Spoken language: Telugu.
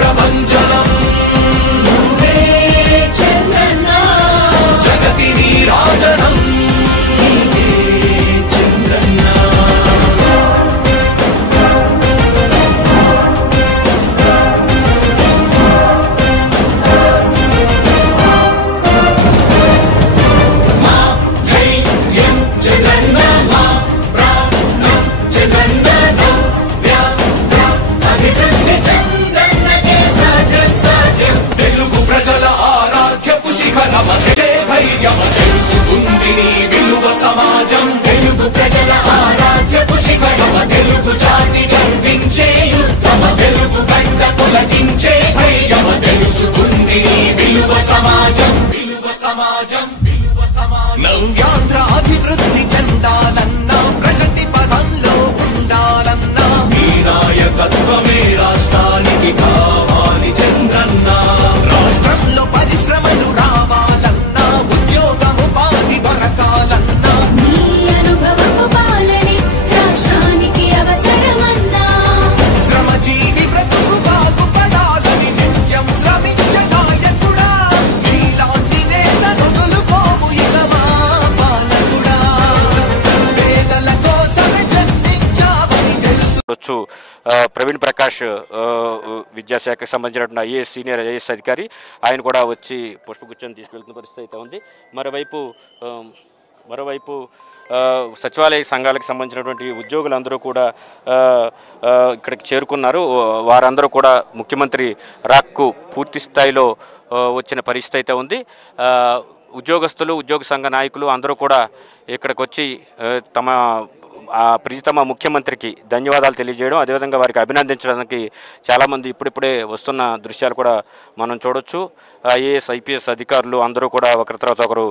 ప్రభంజనం జగతి నీరాజనం సమాజం తెలుగు ప్రజల ఆరాధ్యపు శిఖరమ తెలుగు జాతి గర్వించే యుద్ధమ తెలుగు గడ్డ తొలగించే ధైర్యమ తెలుసుకుంది విలువ సమాజం విలువ సమాజం విలువ సమాజం నవ్యాంధ్ర అభివృద్ధి చెందాలన్నా ప్రగతి పదంలో ఉండాలన్నా మీ నాయకత్వమే రాష్ట్రానికి కావాలి చంద్రన్న రాష్ట్రంలో పరిశ్రమలు రావాలన్నా ఉద్యోగం ఉపాధి దొరకాలన్నా శ్రమజీవి బ్రతుకు బాగుపడాలని నిత్యం శ్రమించే నాయకుడా నీలాంటి నేతలు వదులుకోము ఇక మా పాలకుడా పేదల కోసమే జన్మించావని తెలుసు. ప్రవీణ్ ప్రకాష్ విద్యాశాఖకు సంబంధించినటువంటి ఐఏఎస్ సీనియర్ ఐఏఎస్ అధికారి ఆయన కూడా వచ్చి పుష్పగుచ్చాన్ని తీసుకెళ్తున్న పరిస్థితి అయితే ఉంది. మరోవైపు సచివాలయ సంఘాలకు సంబంధించినటువంటి ఉద్యోగులందరూ కూడా ఇక్కడికి చేరుకున్నారు. వారందరూ కూడా ముఖ్యమంత్రి రాక్కు పూర్తి స్థాయిలో వచ్చిన పరిస్థితి అయితే ఉంది. ఉద్యోగస్తులు ఉద్యోగ సంఘ నాయకులు అందరూ కూడా ఇక్కడికి వచ్చి ప్రియతమ ముఖ్యమంత్రికి ధన్యవాదాలు తెలియజేయడం, అదేవిధంగా వారికి అభినందించడానికి చాలామంది ఇప్పుడిప్పుడే వస్తున్న దృశ్యాలు కూడా మనం చూడొచ్చు. ఐఏఎస్ ఐపీఎస్ అధికారులు అందరూ కూడా ఒకరి తర్వాత ఒకరు